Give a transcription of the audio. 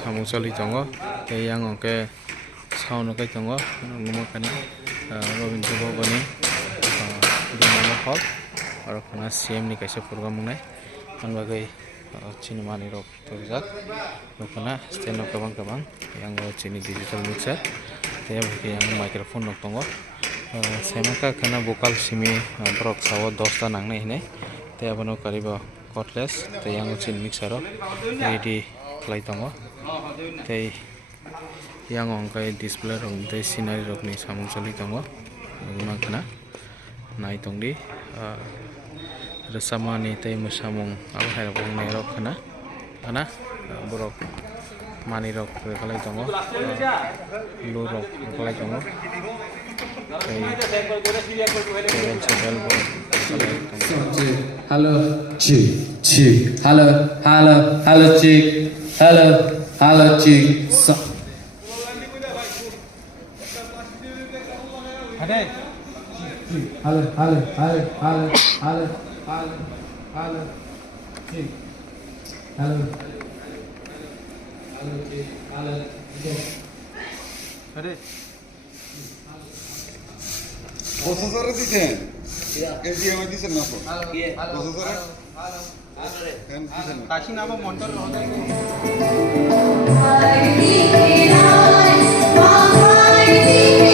samung sali tongo tei yang ke sound kai tongo numo kani Robin Bobo ni dimana hall aro kana CM ni kaisa program mungnai manbagai chini mani rok torjak nokana stand up kabang yang chini digital mixer tei yang microphone nok tongo semaka kana vocal simi brok sawo 10 ta nangnai hinai tei abono karibo cordless tei yang chin mixer ready klai tongo tei yang ongkai display rok tei scenery rok ni samung sali tongo nangkana nai tongdi resamani tei musamung abo hairok nai rok kana ana borok mani rok kalai tongo lu rok kalai tongo tei halo cik halo cik halo cik halo cik halo Ada. Prosesor দিছেন SDM দিছেন না তো processor হ্যাঁ দিছেন কাশি নাম মন্টর Hare Krishna, Hare Krishna.